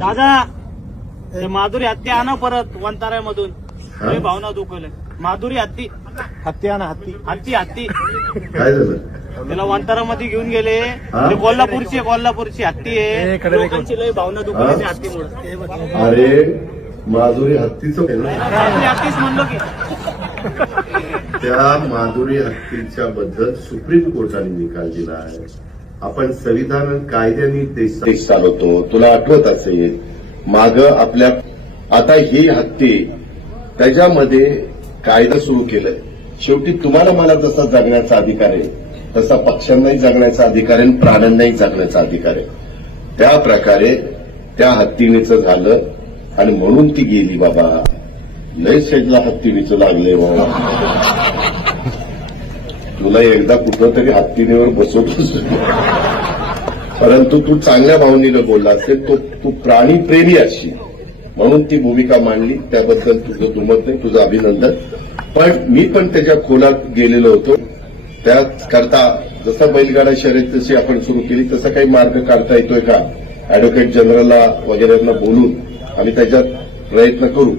दादा ते माधुरी हत्ती आणा परत वंताऱ्यामधून लय भावना दुखवले. माधुरी हत्ती हत्ती आणा हत्ती. हत्ती हत्ती काय झालं? त्याला वंतारामध्ये घेऊन गेले. ते कोल्हापूरची हत्ती आहे. लोकांची लय भावना दुखवली त्या हत्तीमुळे. अरे माधुरी हत्तीचं माधुरी हत्तीच म्हणलो की त्या माधुरी हत्तीच्या बद्दल सुप्रीम कोर्टाने निकाल दिला आहे. आपण संविधान कायद्याने देश चालवतो. तुला आठवत असेल माग आपल्या आता ही हत्ती त्याच्यामध्ये कायदा सुरू केलाय. शेवटी तुम्हाला मला जसा जगण्याचा अधिकार आहे तसा पक्ष्यांनाही जगण्याचा अधिकार आहे आणि प्राण्यांनाही जगण्याचा अधिकार आहे. त्या प्रकारे त्या हत्तीनेचं झालं आणि म्हणून ती गेली. बाबा लय शेजला हत्तीनेचं लागलंय बाबा. तुला एकदा कुठं तरी हत्तीनेवर बसवतोस परंतु तू चांगल्या भावनेनं बोलला असेल. तू प्राणीप्रेमी असशील म्हणून ती भूमिका मांडली. त्याबद्दल तुझं दुमत नाही, तुझं अभिनंदन. पण मी पण त्याच्या खोलात गेलेलो होतो. त्याकरता जसं बैलगाडा शर्यत जशी आपण सुरू केली तसा काही मार्ग काढता येतोय का ऍडव्होकेट जनरलला वगैरेंना बोलून आम्ही त्याच्यात प्रयत्न करू.